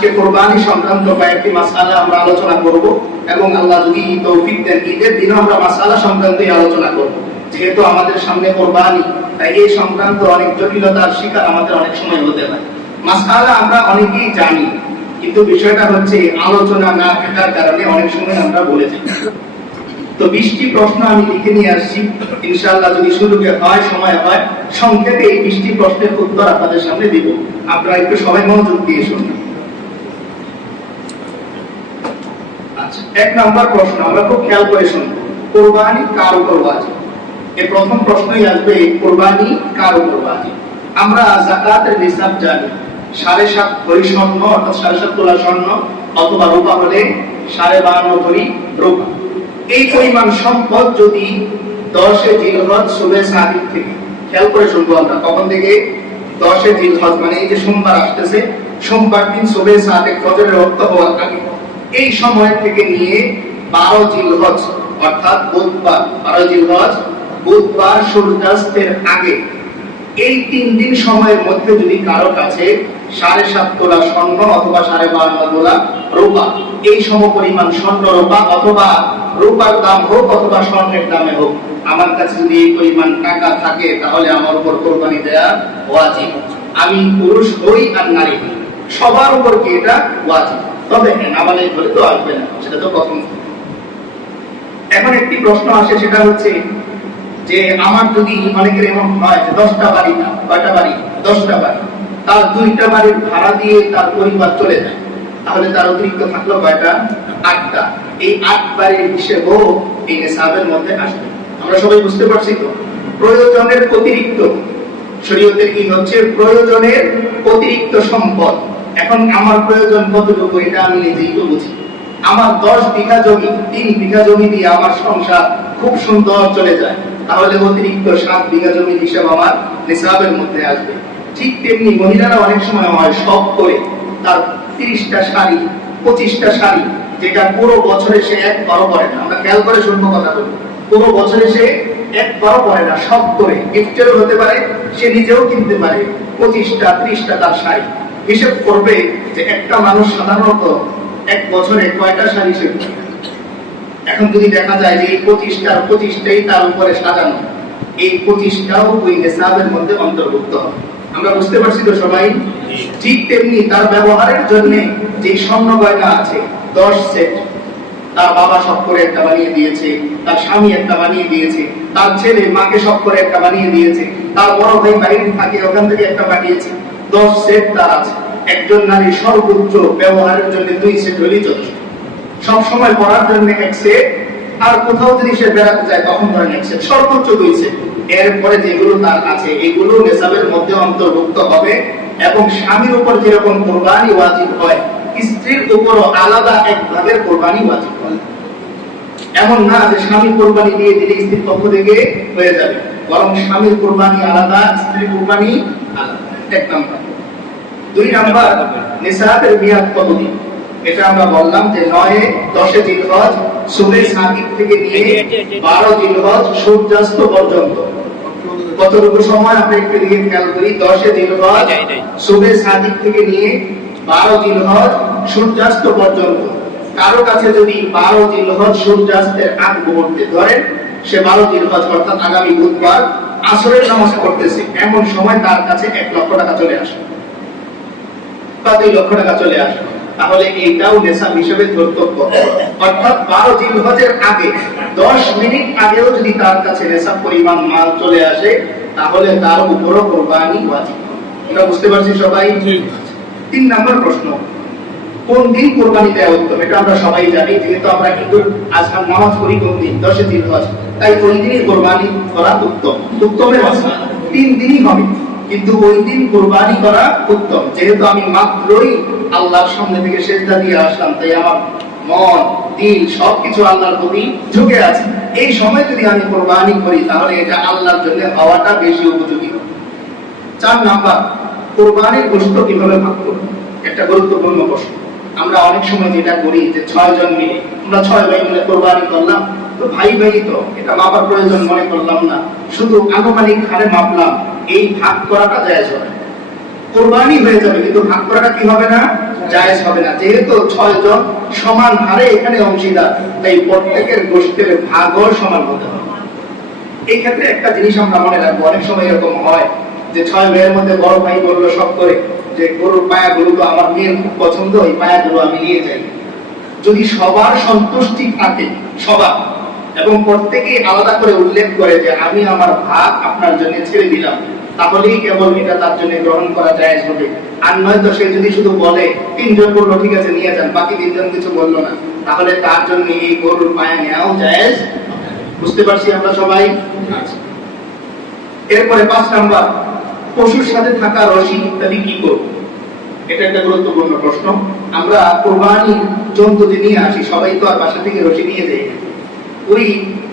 আজকে কোরবানি সংক্রান্ত কয়েকটি মাসালা আমরা আলোচনা করব এবং আল্লাহ যদি তৌফিক দেন, ঈদের দিনও আমরা মাসালা সংক্রান্তই আলোচনা করব। যেহেতু আমাদের সামনে কোরবানি, তাই এই সংক্রান্ত অনেক জটিলতার শিকার আমাদের অনেক সময় হতে পারে মাসালা আমরা অনেকেই জানি, কিন্তু বিষয়টা হচ্ছে আলোচনা না থাকার কারণে অনেক সময় আমরা বলে যাই। তো বিশটি প্রশ্ন আমি লিখে নিয়ে আসছি। ইনশাআল্লাহ যদি সুযোগে হয়, সময় হয়, সংক্ষেপে এই বিশটি প্রশ্নের উত্তর আপনাদের সামনে দিব। আপনারা একটু সবাই মনোযোগ দিয়ে শুনুন। এক নাম্বার প্রশ্ন, আমরা খুব খেয়াল করে শুনব। কোরবানি কার উপর ওয়াজিব? এই প্রথম প্রশ্নই আসবে কোরবানি কার উপর ওয়াজিব? আমরা জাকাতের নিসাব জানি, সাড়ে সাত ভরি স্বর্ণ, অর্থাৎ সাড়ে সাত তোলা স্বর্ণ, অথবা রূপা হলে সাড়ে বান্ন ভরি রূপা। এই পরিমাণ সম্পদ যদি দশে জিলহজ শুভে সাদিক থেকে, খেয়াল করে শুনব আমরা, কখন থেকে? দশে জিলহজ মানে এই যে সোমবার আসতেছে, সোমবার দিন শুভে সাদিক, ফজরের রক্ত হওয়ার আগে। এই সময় থেকে নিয়ে বারো জিলহজ অর্থাৎ বুধবার, বারো জিলহজ বুধবার সূর্যাস্তের আগে। এই তিন দিন সময়ের মধ্যে যদি কারও কাছে সাড়ে সাত তোলা স্বর্ণ অথবা সাড়ে বান্ন তোলা রূপা, এই সম পরিমাণ স্বর্ণ রূপা অথবা রূপার দাম হোক অথবা স্বর্ণের দামে হোক, আমার কাছে যদি এই পরিমাণ টাকা থাকে, তাহলে আমার উপর কোরবানি দেয়া ওয়াজিব। আমি পুরুষ হই আর নারী সবার উপর কি এটা ওয়াজিব? তবে নাবালিগ হলে তো আসবে না, সেটা তো প্রথম। এখন একটি প্রশ্ন আসে, সেটা হচ্ছে যে আমার যদি অনেকের এমন হয় যে দশটা বাড়ি না, কয়টা বাড়ি? দশটা বাড়ি। তার দুইটা বাড়ির ভাড়া দিয়ে তার পরিবার চলে যায়। তাহলে তার অতিরিক্ত থাকল কয়টা? আটটা। এই আট বাড়ির হিসেবেও এই নেশাবের মধ্যে আসবে। আমরা সবাই বুঝতে পারছি তো? প্রয়োজনের অতিরিক্ত, শরীয়তের কি হচ্ছে? প্রয়োজনের অতিরিক্ত সম্পদ। এখন আমার প্রয়োজন কতটুকু, এটা আমি নিজেই তো বুঝি। আমার দশ বিঘা জমি, তিন বিঘা জমি দিয়ে আমার সংসার খুব সুন্দর চলে যায়। তাহলে অতিরিক্ত সাত বিঘা জমি হিসাব আমার নিসাবের মধ্যে আসবে। ঠিক তেমনি মহিলারা অনেক সময় হয় সব করে তার তিরিশটা শাড়ি, পঁচিশটা শাড়ি, যেটা পুরো বছরে সে একবারও পরে না। আমরা খেয়াল করে শুনব কথা বলি। পুরো বছরে সে একবারও পরে না সব করে। গিফটেরও হতে পারে, সে নিজেও কিনতে পারে। পঁচিশটা, ত্রিশটা তার শাড়ি। হিসেব করবে যে একটা মানুষ সাধারণত এক বছরে কয়টা শাড়ি সে এখন যদি দেখা যায় যে এই পঁচিশটার পঁচিশটাই তার উপরে সাজানো, এই পঁচিশটাও ওই নেশাবের মধ্যে অন্তর্ভুক্ত আমরা বুঝতে পারছি তো সবাই? ঠিক তেমনি তার ব্যবহারের জন্য যে স্বর্ণ গয়না আছে, দশ সেট, তার বাবা সব করে একটা বানিয়ে দিয়েছে, তার স্বামী একটা বানিয়ে দিয়েছে, তার ছেলে মাকে সব করে একটা বানিয়ে দিয়েছে, তার বড় ভাই বাইরে থাকে ওখান থেকে একটা বানিয়েছে দশ সেট একজন নারী সর্বোচ্চ ব্যবহারের জন্য দুই সেট হলেই যথেষ্ট পড়ার জন্য এক সেট, আর কোথাও যদি সে বেড়াতে যায়, তখন ধরেন এক সেট। সর্বোচ্চ দুই সেট। এরপরে যেগুলো তার আছে, এগুলো নেশাবের মধ্যে অন্তর্ভুক্ত হবে এবং স্বামীর উপর যেরকম কোরবানি ওয়াজিব হয়, স্ত্রীর উপরও আলাদা এক ভাগের কোরবানি ওয়াজিব হয়। এমন না যে স্বামী কোরবানি দিয়ে দিলে স্ত্রীর পক্ষ থেকে হয়ে যাবে। বরং স্বামীর কোরবানি আলাদা, স্ত্রীর কোরবানি আলাদা। এক নাম্বার। দুই নাম্বার মেয়াদ কতদিন? এটা আমরা বললাম যে নয় দশে জিলহজ সুবে সাকিব থেকে নিয়ে বারো জিলহজ সূর্যাস্ত পর্যন্ত। কতটুকু সময়? আমরা একটু দিকে খেয়াল করি। দশে জিলহজ সুবে সাদিক থেকে নিয়ে বারো জিলহজ সূর্যাস্ত পর্যন্ত। কারও কাছে যদি বারো দিন জিলহজ সূর্যাস্তের আগ মুহূর্তে ধরেন সে বারো জিলহজ অর্থাৎ আগামী বুধবার আসরের নামাজ পড়তেছে এমন সময় তার কাছে এক লক্ষ টাকা চলে আসে। বা দুই লক্ষ টাকা চলে আসে তাহলে এইটাও নেশাব হিসেবে ধর্তব্য। অর্থাৎ বারো জিলহজের আগে দশ মিনিট আগেও যদি তার কাছে নেশাব পরিমাণ মাল চলে আসে তাহলে তার উপরও কোরবানি ওয়াজিব। এটা বুঝতে পারছি সবাই? তিন নম্বর প্রশ্ন। কোন দিন কোরবানি দেওয়া উত্তম? এটা আমরা সবাই জানি যেহেতু আমরা কিন্তু আজকাল নামাজ পড়ি কোন দিন? দশে দিন হজ। তাই ওই দিনই কোরবানি করা উত্তম। উত্তমের তিন দিনই হবে। কিন্তু ওই দিন কোরবানি করা উত্তম। যেহেতু আমি মাত্রই আল্লাহর সামনে থেকে সেজদা দিয়ে আসলাম, তাই আমার মন, দিল, সবকিছু আল্লাহর প্রতি ঝুঁকে আছে। এই সময় যদি আমি কোরবানি করি, তাহলে এটা আল্লাহর জন্য হওয়াটা বেশি উপযোগী। চার নাম্বার, কোরবানির গোশত কীভাবে ভাগ করব? একটা গুরুত্বপূর্ণ প্রশ্ন। আমরা অনেক সময় যেটা করি যে ছয় জন মিলে, আমরা ছয় ভাই মিলে কোরবানি করলাম তো ভাই ভাই তো, এটা মাপার প্রয়োজন মনে করলাম না। শুধু আনুমানিক হারে মাপলাম এই ভাগ করাটা যায় চলে কোরবানি হয়ে যাবে, কিন্তু ভাগ করাটা কি হবে না? জায়েজ হবে না। যেহেতু ছয় জন সমান হারে এখানে অংশীদার, তাই প্রত্যেকের গোষ্ঠীর ভাগও সমান হতে হবে। এই ক্ষেত্রে একটা জিনিস আমরা মনে রাখব, অনেক সময় এরকম হয় যে ছয় মেয়ের মধ্যে বড় ভাই বলল সব করে যে গরুর পায়াগুলো তো আমার মেয়ের খুব পছন্দ এই পায়াগুলো আমি নিয়ে যাই। যদি সবার সন্তুষ্টি থাকে, সবার এবং প্রত্যেকেই আলাদা করে উল্লেখ করে যে আমি আমার ভাগ আপনার জন্য ছেড়ে দিলাম। তাহলেই কেবল এটা তার জন্য গ্রহণ করা যায় হবে। আর নয়তো সে যদি শুধু বলে তিনজন বলল ঠিক আছে নিয়ে যান বাকি তিনজন কিছু বলল না। তাহলে তার জন্য এই গরুর পায়া নেওয়াও যায় বুঝতে পারছি আমরা সবাই? আচ্ছা। এরপরে পাঁচ নাম্বার পশুর সাথে থাকা রশি ইত্যাদি কি করব? এটা একটা গুরুত্বপূর্ণ প্রশ্ন। আমরা কোরবানি জন্তু যে নিয়ে আসি সবাই তো আর বাসা থেকে রশি নিয়ে যাই না। ওই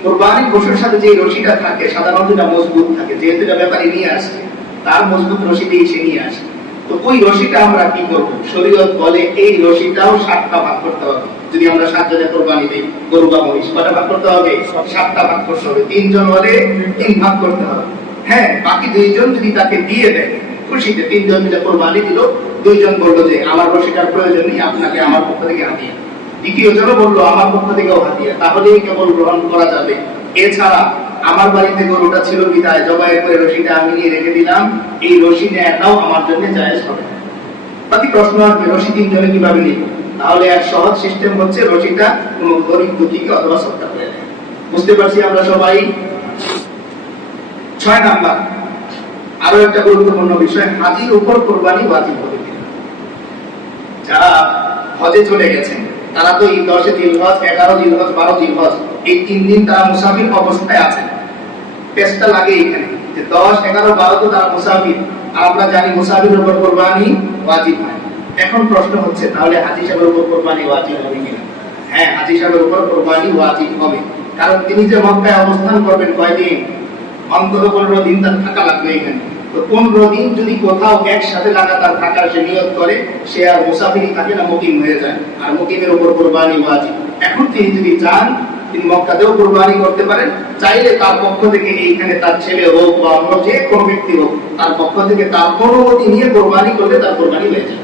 কোরবানি পশুর সাথে যে রশিটা থাকে, সাধারণত এটা মজবুত থাকে, যেহেতু এটা ব্যাপারে নিয়ে আসে, তার মজবুত রশি দিয়ে সে নিয়ে আসে। তো ওই রশিটা আমরা কি করব? শরীয়ত বলে এই রশিটাও সাতটা ভাগ করতে হবে। যদি আমরা সাত জনের কোরবানি দিই, গরু বা মহিষ কটা ভাগ করতে হবে? সাতটা ভাগ করতে হবে। তিনজন হলে তিন ভাগ করতে হবে। হ্যাঁ বাকি দুইজন যদি তাকে দিয়ে দেয়, খুশিতে তিনজন মিলে কোরবানি দিল, দুইজন বলল যে, আমার রশিটার প্রয়োজন নেই, আপনাকে আমার পক্ষ থেকে হাতিয়ে দ্বিতীয় জনও বলল আমার পক্ষ থেকেও হাতিয়ে তাহলেই কেবল গ্রহণ করা যাবে। এছাড়া আমার বাড়িতে গরুটা ছিল বিদায়, জবাই করে রশিটা আমি নিয়ে রেখে দিলাম। এই রশি নেওয়াটাও আমার জন্য জায়েজ হবে। বাকি প্রশ্ন আসবে রশি তিনজনে কীভাবে নিব? তাহলে এক সহজ সিস্টেম হচ্ছে রশিটা কোনো গরিব দুঃখীকে অথবা সত্তা করে বুঝতে পারছি আমরা সবাই? ছয় নাম্বার আরও একটা গুরুত্বপূর্ণ বিষয়, হাজির উপর কোরবানি বাতিল হবে যারা হজে চলে গেছেন তারা তো এই দশে জিলহজ, এগারো জিলহজ, বারো জিলহজ, এই তিন দিন তারা মুসাফির অবস্থায় আছেন টেস্টটা লাগে এখানে, যে দশ, এগারো, বারো তো তারা মুসাফির। আর আমরা জানি মুসাফির উপর কোরবানি ওয়াজিব হয়। এখন প্রশ্ন হচ্ছে, তাহলে হাজি সাহেবের উপর কোরবানি ওয়াজিব হবে কিনা? হ্যাঁ হাজি সাহেবের উপর কোরবানি ওয়াজিব হবে। কারণ তিনি যে মক্কায় অবস্থান করবেন কয়দিন? অন্তত পনেরো দিন তার থাকা লাগবে এখানে। তো পনেরো দিন যদি কোথাও একসাথে লাগাতার থাকার সে নিয়ত করে, সে আর মুসাফিরি থাকে না, মুকিম হয়ে যায়। আর মুকিমের উপর কোরবানি ওয়াজিব। এখন তিনি যদি চান, তিনি মক্কাতেও কোরবানি করতে পারেন। চাইলে তার পক্ষ থেকে এইখানে তার ছেলে হোক বা অন্য যে কোনো ব্যক্তি হোক, তার পক্ষ থেকে তার অনুমতি নিয়ে কোরবানি করলে তার কোরবানি হয়ে যায়।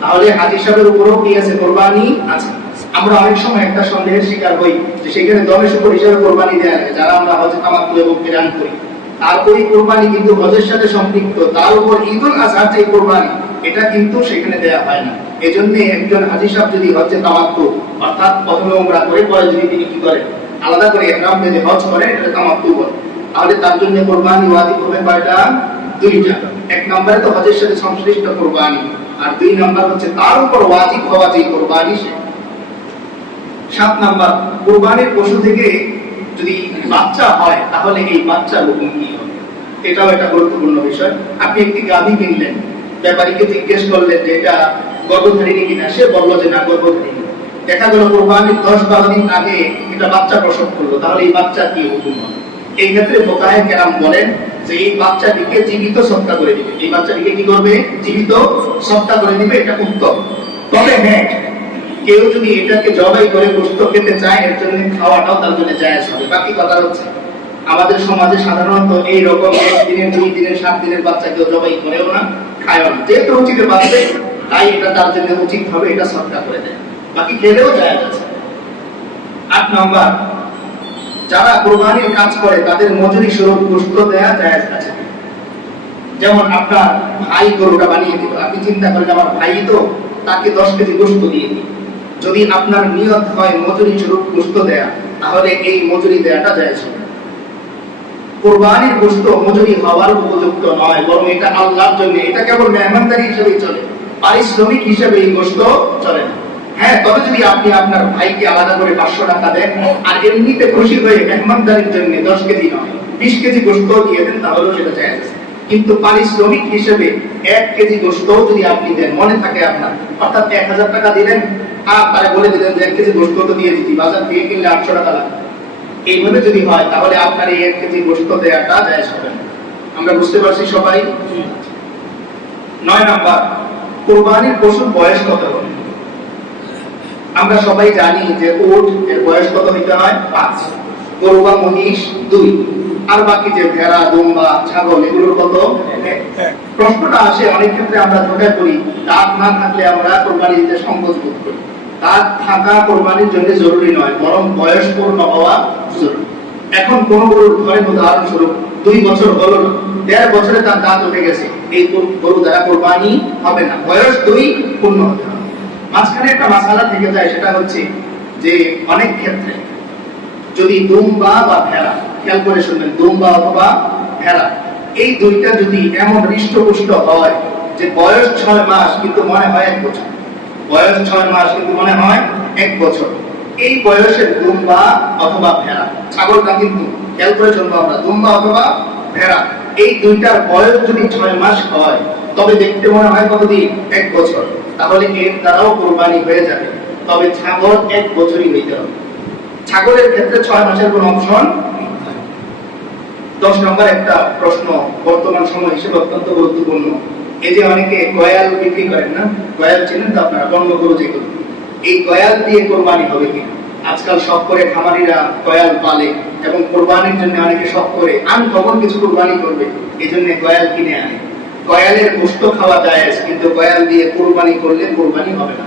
তাহলে হাজি সাহেবের উপরও কি আছে? কোরবানি আছে। আমরা অনেক সময় একটা সন্দেহের শিকার হই যে সেখানে দমের উপর হিসাবে কোরবানি দেওয়া যারা আমরা হজে তামাক্কু এবং কিরান করি। তারপরে কোরবানি কিন্তু হজের সাথে সম্পৃক্ত। তার উপর ঈদুল আজহার যে কোরবানি, এটা কিন্তু সেখানে দেয়া হয় না। এজন্য একজন হাজি সাহেব যদি হজে তামাক্কু অর্থাৎ প্রথমে করে পরে যদি তিনি কি করেন, আলাদা করে ইহরাম বেঁধে হজ করেন এটা তামাক্কু বলে। তাহলে তার জন্য কোরবানি ওয়াজিব হবে কয়টা? দুইটা। এক নম্বরে তো হজের সাথে সংশ্লিষ্ট কোরবানি, আর দুই নাম্বার হচ্ছে তার উপর ওয়াজিব হওয়া যে কোরবানি সে। সাত নাম্বার, কোরবানির পশু থেকে যদি বাচ্চা হয়, তাহলে এই বাচ্চার হুকুম কি হবে? এটাও একটা গুরুত্বপূর্ণ বিষয়। আপনি একটি গাভী কিনলেন, ব্যাপারীকে জিজ্ঞেস করলেন যে, এটা গর্ভধারিণী কিনা? সে বলল যে, না, গর্ভধারিণী। দেখা গেল, কোরবানির দশ বারো দিন আগে এটা বাচ্চা প্রসব করল, তাহলে এই বাচ্চা কি হুকুম হবে? এই ক্ষেত্রে বোকায় কেরাম বলেন যে, এই বাচ্চাটিকে জীবিত সত্তা করে দিবে। এই বাচ্চাটিকে কি করবে? জীবিত সত্তা করে দিবে, এটা উত্তম। তবে হ্যাঁ কেউ যদি এটাকে জবাই করে গোস্ত খেতে চায়, এর জন্য খাওয়াটাও তার জন্য জায়েজ হবে। বাকি কথা হচ্ছে, আমাদের সমাজে সাধারণত এই রকম একদিনের দুই দিনের সাত দিনের বাচ্চা কেউ জবাই করেও না, খায়ও না। যেহেতু উচিত বাঁচবে তাই এটা তার জন্য উচিত হবে, এটা সৎকা করে দেয়। বাকি খেলেও জায়েজ আছে। আট নম্বর, যারা কোরবানির কাজ করে, তাদের মজুরি স্বরূপ গোস্ত দেয়া জায়েজ আছে। যেমন আপনার ভাই গরুটা বানিয়ে দিল, আপনি চিন্তা করেন, আমার ভাই তো তাকে দশ কেজি গোস্ত দিয়ে দিই যদি আপনার নিয়ত হয় মজুরি স্বরূপ গোস্ত দেয়া, তাহলে এই মজুরি দেয়াটা যায় কোরবানির গোস্ত মজুরি হওয়ার উপযুক্ত নয়, বরং এটা আল্লাহর জন্য। এটা কেবল মেহমানদারি হিসেবেই চলে, পারিশ্রমিক হিসেবে এই গোস্ত চলে না। হ্যাঁ তবে যদি আপনি আপনার ভাইকে আলাদা করে পাঁচশো টাকা দেন, আর এমনিতে খুশি হয়ে মেহমানদারির জন্য দশ কেজি নয়, বিশ কেজি গোস্ত দিয়ে দেন, তাহলেও সেটা চাই কিন্তু পারিশ্রমিক হিসেবে এক কেজি গোস্ত যদি আপনি দেন, মনে থাকে আপনার, অর্থাৎ এক হাজার টাকা দিলেন আর তারা বলে দিলেন যে এক কেজি গোস্ত তো দিয়ে দিচ্ছি বাজার থেকে কিনলে আটশো টাকা লাগবে এইভাবে যদি হয় তাহলে আপনার এই এক কেজি গোস্ত দেওয়াটা হবে আমরা বুঝতে পারছি সবাই? নয় নাম্বার কোরবানির পশুর বয়স কত হবে? আমরা সবাই জানি যে উট এর বয়স কত হইতে হয়? পাঁচ। গরু বা মহিষ দুই। আর বাকি যে ভেড়া দুম্বা ছাগল এগুলোর কত? প্রশ্নটা আসে অনেক ক্ষেত্রে আমরা ধোকায় করি দাঁত না থাকলে আমরা কোরবানি দিতে সংকোচ বোধ করি। দাঁত কোরবানির জন্য জরুরি নয়, বরং বয়স পূর্ণ হওয়া এখন গরুর ধরেন উদাহরণস্বরূপ দুই বছর হলো দেড় বছরে তার দাঁত উঠে গেছে। এই গরু- দ্বারা কোরবানি হবে না, বয়স দুই পূর্ণ হবে। মাঝখানে একটা মাসালা থেকে যায়, সেটা হচ্ছে যে অনেক ক্ষেত্রে যদি দুম্বা বা ভেড়া, খেয়াল করে শুনবেন, দুম্বা অথবা ভেড়া, এই দুইটা যদি এমন হৃষ্টপুষ্ট হয় যে বয়স ছয় মাস, কিন্তু মনে হয় এক বছর। বয়স ছয় মাস কিন্তু মনে হয় এক বছর। এই বয়সের দুম্বা অথবা ভেড়া, ছাগলটা কিন্তু খেয়াল করে শুনব আমরা, দুম্বা অথবা ভেড়া, এই দুইটার বয়স যদি ছয় মাস হয়, তবে দেখতে মনে হয় কতদিন? এক বছর। তাহলে এর দ্বারাও কোরবানি হয়ে যাবে। তবে ছাগল এক বছরই হইতে হবে। ছাগলের ক্ষেত্রে ছয় মাসের কোন অপশন দশ নম্বর একটা প্রশ্ন বর্তমান সময় হিসেবে অত্যন্ত গুরুত্বপূর্ণ। এই যে অনেকে গয়াল বিক্রি করেন না, গয়াল চিনেন তো আপনারা বন্য গরু যেগুলো। এই গয়াল দিয়ে কোরবানি হবে কি? আজকাল শখ করে খামারিরা গয়াল পালে এবং কোরবানির জন্য অনেকে শখ করে আনকমন কিছু কোরবানি করবে, এই জন্য গয়াল কিনে আনে। গয়ালের গোস্ত খাওয়া যায় কিন্তু গয়াল দিয়ে কোরবানি করলে কোরবানি হবে না।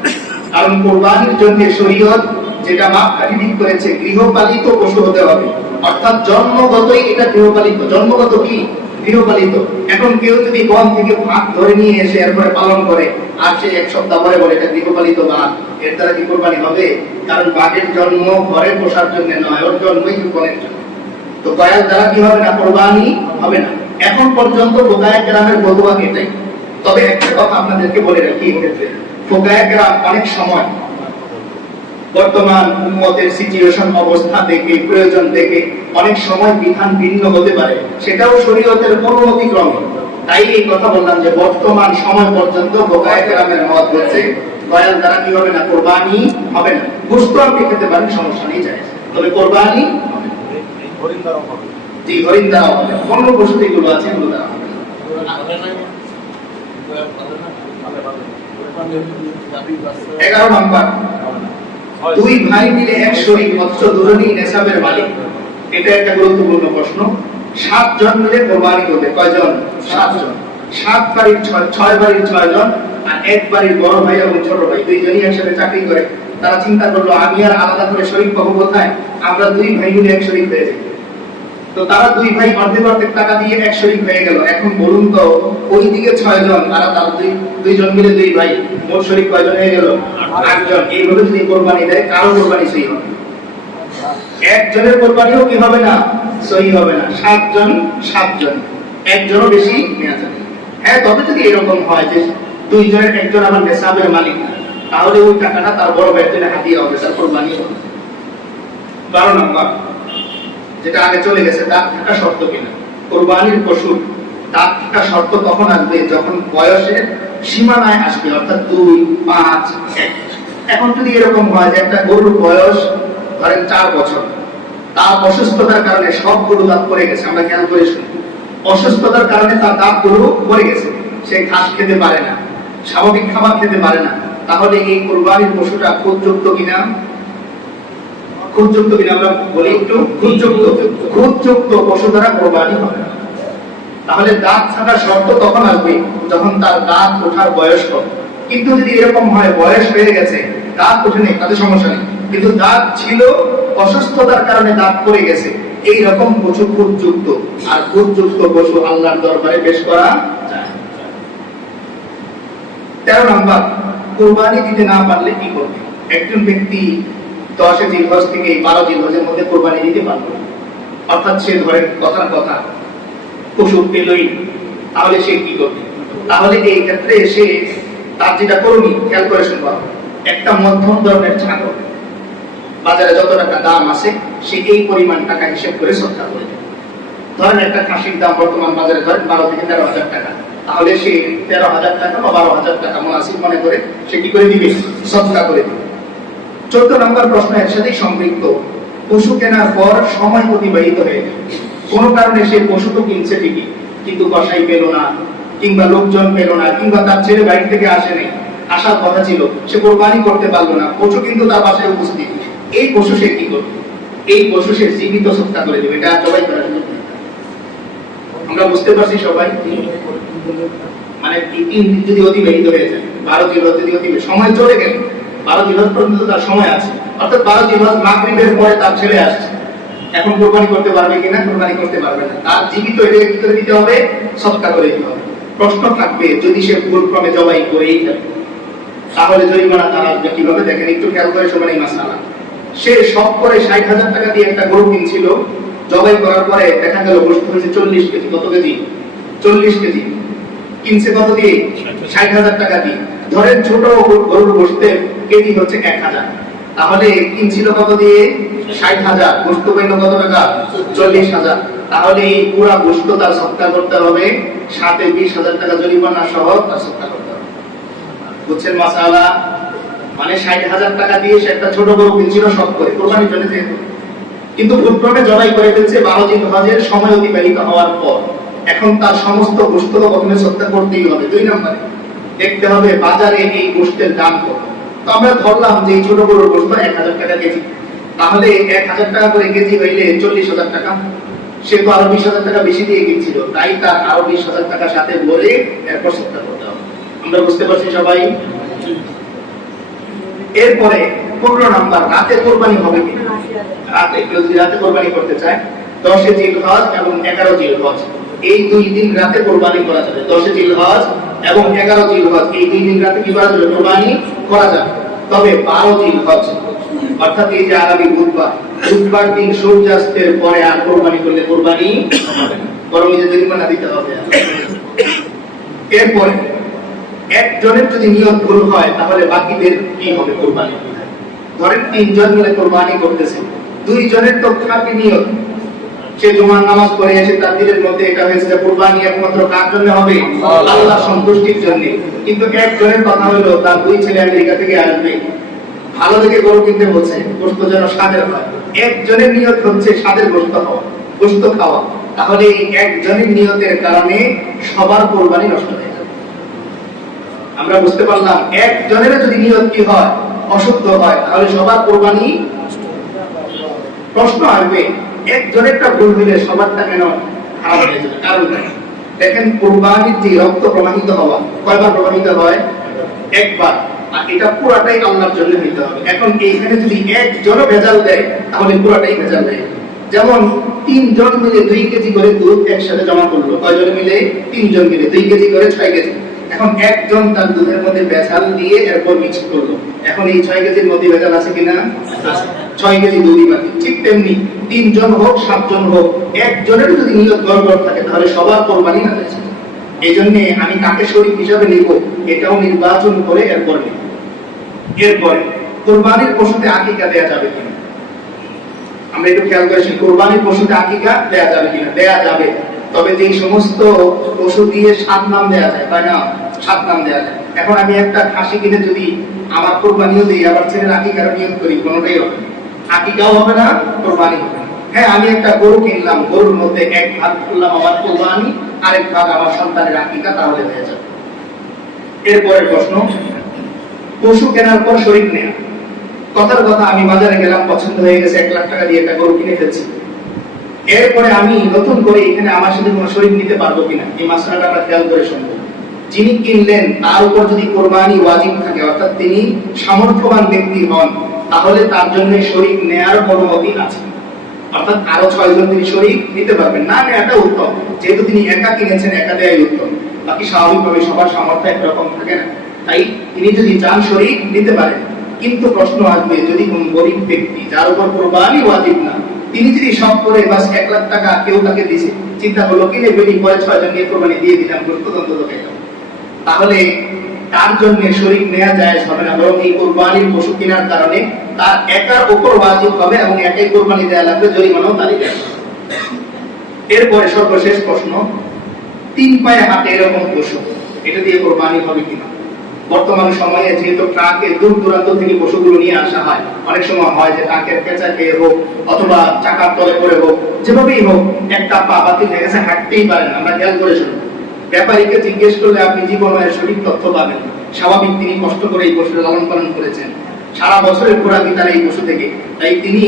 কারণ কোরবানির জন্য শরীয়ত যেটা মাপকাঠি ঠিক করেছে, গৃহপালিত পশু হতে হবে। অর্থাৎ জন্মগতই এটা গৃহপালিত। জন্মগত কি? গৃহপালিত। এখন কেউ যদি বন থেকে ভাগ ধরে নিয়ে এসে এরপরে পালন করে, আর সে এক সপ্তাহ পরে বলে এটা গৃহপালিত বাঘ, এর দ্বারা কি কোরবানি হবে? কারণ বাঘের জন্ম ঘরে পোষার জন্য নয়, ওর জন্মই বনের জন্য। তো গয়াল দ্বারা কি হবে না? কোরবানি হবে না। এখন পর্যন্ত বোকায়া গ্রামের বধুয়াক এটাই। তবে একটা কথা আপনাদেরকে বলে রাখি এক্ষেত্রে গ্রাম অনেক সময় বর্তমান উন্মতের সিচুয়েশন অবস্থা দেখে, প্রয়োজন দেখে অনেক সময় বিধান ভিন্ন হতে পারে। সেটাও শরীয়তের অনুমতিক্রমে। তাই এই কথা বললাম যে বর্তমান সময় পর্যন্ত বোকায়া মত হচ্ছে গয়াল দ্বারা কি হবে না, কোরবানি হবে না। বুঝতে আপনি খেতে পারেন, সমস্যা নেই যায় তবে কোরবানি জি হরিণ অন্য যেগুলো আছে, এগুলো দ্বারা এগারো নম্বর। দুই ভাই মিলে এক শরীর অথচ দুজনেই নেশাবের মালিক। এটা একটা গুরুত্বপূর্ণ প্রশ্ন। সাত জন মিলে কোরবানি করবে। কয়জন? সাত জন সাত বাড়ির ছয় ছয় বাড়ির ছয় জন আর এক বাড়ির বড় ভাই এবং ছোট ভাই। দুইজনই একসাথে চাকরি করে। তারা চিন্তা করল, আমি আর আলাদা করে শরীর পাবো কোথায়? আমরা দুই ভাই মিলে এক শরীর হয়ে যাই। তো তারা দুই ভাই অর্ধেক অর্ধেক টাকা দিয়ে এক শরীর হয়ে গেল। এখন বলুন তো ওই দিকে ছয় জন তারা তার দুই দুইজন মিলে দুই ভাই মোট শরীর কয়জন হয়ে গেল? আটজন। এইভাবে যদি কোরবানি দেয় কারও কোরবানি সেই হবে একজনের কোরবানিও কি হবে না? সহি হবে না। সাতজন সাতজন। একজনও বেশি নেওয়া যাবে হ্যাঁ তবে যদি এরকম হয় যে দুইজনের একজন আমার নেশাবের মালিক না তাহলে ওই টাকাটা তার বড় ভাইয়ের হাতিয়ে হবে তার কোরবানি হবে। বারো নম্বর। যেটা আগে চলে গেছে দাঁত থাকা শর্ত কিনা? কোরবানির পশুর দাঁত থাকা শর্ত তখন আসবে যখন বয়সের সীমানায় আসবে, অর্থাৎ দুই, পাঁচ, এক। এখন যদি এরকম হয় যে একটা গরুর বয়স ধরেন চার বছর, তার অসুস্থতার কারণে সব গরু দাঁত পড়ে গেছে, আমরা কেন করে শুনি। অসুস্থতার কারণে তার দাঁত গরু পড়ে গেছে। সে ঘাস খেতে পারে না, স্বাভাবিক খাবার খেতে পারে না। তাহলে এই কোরবানির পশুটা খুদযুক্ত কিনা? তাহলে দাঁত থাকা শর্ত তখন আসবে যখন তার দাঁত ওঠার বয়স কিন্তু যদি এরকম হয়, বয়স হয়ে গেছে, দাঁত তাতে সমস্যা নেই। কিন্তু দাঁত ছিল, অসুস্থতার কারণে দাঁত পড়ে গেছে এই রকম পশু খুদযুক্ত। আর খুদযুক্ত পশু আল্লাহর দরবারে পেশ করা যায়। তেরো নম্বর, কোরবানি দিতে না পারলে কি করবে? একজন ব্যক্তি দশে জিলহজ থেকে বারো জিলহজের মধ্যে কোরবানি দিতে পারবে। অর্থাৎ সে ধরে কথার কথা পশু পেলই তাহলে সে কি করবে? তাহলে এই ক্ষেত্রে সে তার যেটা করণী খেয়াল করে একটা মধ্যম ধরনের ছাগল, বাজারে যত টাকা দাম আছে, সে এই পরিমাণ টাকা হিসেব করে সৎকার করে ধরেন একটা খাসির দাম বর্তমান বাজারে ধরেন বারো থেকে তেরো হাজার টাকা। তাহলে সে তেরো হাজার টাকা বা বারো হাজার টাকা মুনাসিব মনে করে সে কি করে দিবে? সৎকার করে দিবে। চোদ্দ নম্বর প্রশ্ন এর সাথেই সম্পৃক্ত। পশু কেনার পর সময় অতিবাহিত হয়ে গেল কোনো কারণে সে পশু তো কিনছে ঠিকই, কিন্তু কসাই পেল না, কিংবা লোকজন পেল না, কিংবা তার ছেলে বাড়ি থেকে আসে নাই। আসার কথা ছিল, সে কোরবানি করতে পারল না, পশু কিন্তু তার বাসায় উপস্থিত। এই পশু সে কি করবে? এই পশু সে জীবিত সত্তা করে দেবে, এটা জবাই করার আমরা বুঝতে পারছি সবাই। মানে তিন দিন যদি অতিবাহিত হয়ে যায় জিরো যদি অতিবাহিত সময় চলে গেল। বারো জিরো পর্যন্ত তার সময় আছে। অর্থাৎ বারো জিরো মাগরিবের পরে তার ছেলে আসছে। এখন কোরবানি করতে পারবে কিনা, কোরবানি করতে পারবে না। তার জীবিত এটাকে কি দিতে হবে, সৎকার করে দিতে হবে। প্রশ্ন থাকবে, যদি সে ভুল ক্রমে জবাই করেই ফেলে, তাহলে জরিমানা তার আসবে কীভাবে? দেখেন, একটু খেয়াল করে সবাই এই মাসালা। সে সব করে ষাট হাজার টাকা দিয়ে একটা গরু কিনছিল। জবাই করার পরে দেখা গেল গোষ্ঠ হয়েছে চল্লিশ কেজি। কত কেজি? চল্লিশ কেজি। কিনছে কত দিয়ে? ষাট হাজার টাকা দিয়ে। ধরেন ছোট গরুর গোষ্ঠের কেজি হচ্ছে এক হাজার। তাহলে কিনছিল কত দিয়ে? ষাট হাজার। গোষ্ঠ পাইল কত টাকা? চল্লিশ হাজার। তাহলে এই পুরা গোষ্ঠ তার সৎকার করতে হবে। সাথে বিশ হাজার টাকা জরিমানা সহ তার সৎকার করতে হবে। বুঝছেন মাসালা? মানে ষাট হাজার টাকা দিয়ে সে একটা ছোট গরু কিনছিল সব করে কোরবানির জন্য যেহেতু। কিন্তু ভুট্রমে জবাই করে ফেলছে বারো দিন হজের সময় অতিবাহিত হওয়ার পর। এখন তার সমস্ত গোষ্ঠ তো প্রথমে সত্য করতেই হবে, দুই নম্বরে। দেখতে হবে বাজারে এই গোষ্ঠের দাম কত। আমরা ধরলাম যে এই ছোট গরুর গোষ্ঠ এক হাজার টাকা কেজি। তাহলে এক হাজার টাকা করে কেজি হইলে চল্লিশ হাজার টাকা। সে তো আরও বিশ হাজার টাকা বেশি দিয়ে কিনছিল। তাই তার আরও বিশ হাজার টাকা সাথে বলে এরপর সত্য করতে হবে। আমরা বুঝতে পারছি সবাই? এরপরে পনেরো নাম্বার, রাতে কোরবানি হবে রাতে রাতে কোরবানি করতে চায়। দশে জিল হজ এবং এগারো জিল হজ। এই দুই দিন রাতে কোরবানি করা যাবে। দশে জিল হজ এবং এগারো জিল হজ এই দুই দিন রাতে কি করা যাবে? কোরবানি করা যাবে। তবে বারো জিল হজ অর্থাৎ এই যে আগামী বুধবার বুধবার দিন সূর্যাস্তের পরে আর কোরবানি করলে কোরবানি। বরং জরিমানা দিতে হবে। এরপরে, একজনের যদি নিয়ত ভুল হয়, তাহলে বাকিদের কি হবে কোরবানি ধরেন তিনজন মিলে কোরবানি করতেছে। দুইজনের তো খাঁটি নিয়ত সে জুমার নামাজ পড়ে এসে তার দিলের মধ্যে এটা হয়েছে যে কোরবানি একমাত্র কার জন্য হবে? আল্লাহ। সন্তুষ্টির জন্য। কিন্তু একজনের কথা হলো তার দুই ছেলে আমেরিকা থেকে আসবে। ভালো দেখে গরু কিনতে বলছে গোস্ত যেন স্বাদের হয়। একজনের নিয়ত হচ্ছে স্বাদের গোস্ত খাওয়া গোস্ত খাওয়া। তাহলে এই একজনের নিয়তের কারণে সবার কোরবানি নষ্ট হয়ে যাবে। আমরা বুঝতে পারলাম একজনের যদি নিয়ত কি হয় অশুদ্ধ হয় তাহলে সবার কোরবানি প্রশ্ন আসবে। একজনেরটা ভুল হইলে সবারটা কেন খারাপ হয়ে যাবে? দেখেন রক্ত প্রবাহিত হওয়া, কয়বার প্রবাহিত হয়? একবার। আর এটা পুরাটাই আল্লাহর জন্য হবে। এখন এইখানে যদি একজনও ভেজাল দেয়, তাহলে পুরাটাই ভেজাল দেয়। যেমন, তিনজন মিলে দুই কেজি করে দুধ একসাথে জমা করল। কয়জন মিলে? তিনজন মিলে দুই কেজি করে ছয় কেজি। এখন একজন তার দুধের মধ্যে ভেজাল দিয়ে এরপর মিক্স করল এখন এই ছয় কেজির মধ্যে ভেজাল আছে কিনা? ছয় কেজি দুধই বাকি। ঠিক তেমনি তিনজন হোক, সাতজন হোক একজনের যদি নিয়ত গড়বড় থাকে, তাহলে সবার কোরবানি না হয়েছে। এই জন্য আমি কাকে শরীর হিসাবে নিব, এটাও নির্বাচন করে এরপর নিব। এরপরে, কোরবানির পশুতে আকিকা দেয়া যাবে কিনা? আমরা একটু খেয়াল করেছি, কোরবানির পশুতে আকিকা দেয়া যাবে কিনা? দেয়া যাবে। তবে যে সমস্ত পশু দিয়ে সাত নাম দেয়া যায়, তাই না? সাত নাম দেয়া যায়। এখন আমি একটা খাসি কিনে যদি আমার কোরবানিও দিই ছেলের আকিকারও নিয়োগ করি, কোনোটাই হবে আকিকাও হবে না কোরবানি হবে হ্যাঁ আমি একটা গরু কিনলাম, গরুর মধ্যে এক ভাগ করলাম আমার কোরবানি, আরেক ভাগ আমার সন্তানের আকিকা, তাহলে হয়ে যাবে। এরপরের প্রশ্ন, পশু কেনার পর শরীর নেয়া। কথার কথা, আমি বাজারে গেলাম, পছন্দ হয়ে গেছে, এক লাখ টাকা দিয়ে একটা গরু কিনে ফেলছি। এরপরে আমি নতুন করে এখানে আমার সাথে কোনো শরীর নিতে পারব কিনা, এই মাসলাটা আমরা খেয়াল করে শুনব। যিনি কিনলেন, তার উপর যদি কোরবানি ওয়াজিব থাকে, অর্থাৎ তিনি সামর্থ্যবান ব্যক্তি হন, তাহলে তার জন্য শরীর নেয়ার অনুমতি আছে। অর্থাৎ আরও ছয়জন তিনি শরীর নিতে পারবেন। না নেওয়াটা উত্তম। যেহেতু তিনি একা কিনেছেন, একা দেয়াই উত্তম। বাকি স্বাভাবিকভাবে সবার সামর্থ্য একরকম থাকে না। তাই তিনি যদি চান শরীর নিতে পারেন। কিন্তু প্রশ্ন আসবে, যদি কোন গরিব ব্যক্তি, যার উপর কোরবানি ওয়াজিব না, তিনি যদি সব করে বাস এক লাখ টাকা কেউ তাকে দিছে, চিন্তা হলো কিনে বেরি, পরে ছয় জন নিয়ে কোরবানি দিয়ে দিলাম, গুরুত্বতন্ত্র লোকে তাহলে তার জন্য শরীর নেওয়া যায় হবে না? বরং এই কোরবানির পশু কেনার কারণে তার একার উপর ওয়াজিব হবে এবং একাই কোরবানি দেওয়া লাগবে, জরিমানাও তারই এরপরে সর্বশেষ প্রশ্ন, তিন পায়ে হাতে এরকম পশু, এটা দিয়ে কোরবানি হবে কিনা? বর্তমান সময়ে যেহেতু ট্রাকে দূর দূরান্ত থেকে পশুগুলো নিয়ে আসা হয়, অনেক সময় হয় যে ট্রাকের পেঁচা খেয়ে হোক অথবা চাকার তলে পড়ে হোক, যেভাবেই হোক, একটা পা বাতিল হয়ে গেছে, হাঁটতেই পারেন আমরা খেয়াল করে শুনুন। ব্যাপারীকে জিজ্ঞেস করলে আপনি জীবনের সঠিক তথ্য পাবেন। স্বাভাবিক তিনি কষ্ট করে এই পশুর লালন পালন করেছেন। সারা বছরের ঘোরাকি তার এই পশু থেকে তাই তিনি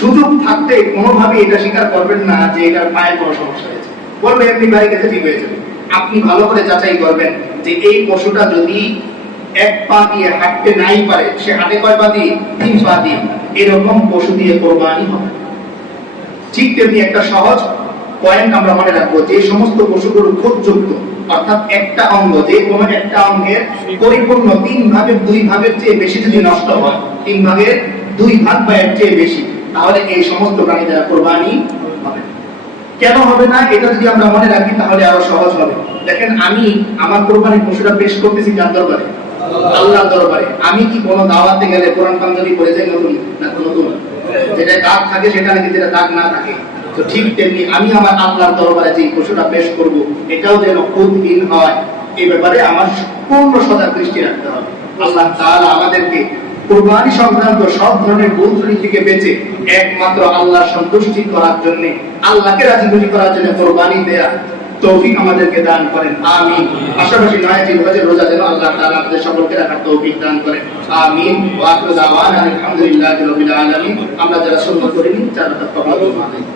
সুযোগ থাকতে কোনোভাবে এটা স্বীকার করবেন না যে এটার পায়ে কোনো সমস্যা হয়েছে। বলবে, এমনি বাড়ি গেছে ঠিক হয়ে যাবে আপনি ভালো করে যাচাই করবেন যে এই পশুটা যদি এক পা দিয়ে হাঁটতে নাই পারে, সে হাঁটে কয় পা দিয়ে? তিন পা দিয়ে। এরকম পশু দিয়ে কোরবানি হবে। ঠিক তেমনি একটা সহজ পয়েন্ট আমরা মনে রাখব যে সমস্ত পশুগুলো খুবযুক্ত অর্থাৎ একটা অঙ্গ, যে কোনো একটা অঙ্গের পরিপূর্ণ তিন ভাগের দুই ভাগের চেয়ে বেশি যদি নষ্ট হয়, তিন ভাগের দুই ভাগ বা এর চেয়ে বেশি, তাহলে এই সমস্ত প্রাণী দ্বারা কোরবানি হবে। কেন হবে না? এটা যদি আমরা মনে রাখি, তাহলে আরও সহজ হবে। দেখেন, আমি আমার কোরবানির পশুটা পেশ করতেছি যার দরবারে? আল্লাহ দরবারে। আমি কি কোনো দাওয়াতে গেলে কোরআন পাঞ্জাবি পড়ে যাই নতুন? না নতুন। যেটা দাগ থাকে সেটা নাকি, যেটা দাগ না থাকে? তো ঠিক তেমনি আমি আমার আল্লাহর দরবারে যে পশুটা পেশ করব, এটাও যেন খুদহীন হয় এই ব্যাপারে আমার পূর্ণ সজাগ দৃষ্টি রাখতে হবে। আল্লাহ তাআলা আমাদেরকে কুরবানি সংক্রান্ত সব ধরনের ত্রুটি থেকে বেঁচে একমাত্র আল্লাহর সন্তুষ্টি করার জন্য, আল্লাহকে রাজি খুশি করার জন্য কোরবানি দেয়া তৌফিক আমাদেরকে দান করেন। আমিন। পাশাপাশি নয় জিলহজের রোজা যেন আল্লাহ তাআলা আমাদের সকলকে রাখার তৌফিক দান করেন। আমিন। ওয়া আখিরু দাওয়ানা আমরা যারা সুন্নাত করিনি তারা যারা তাকওয়া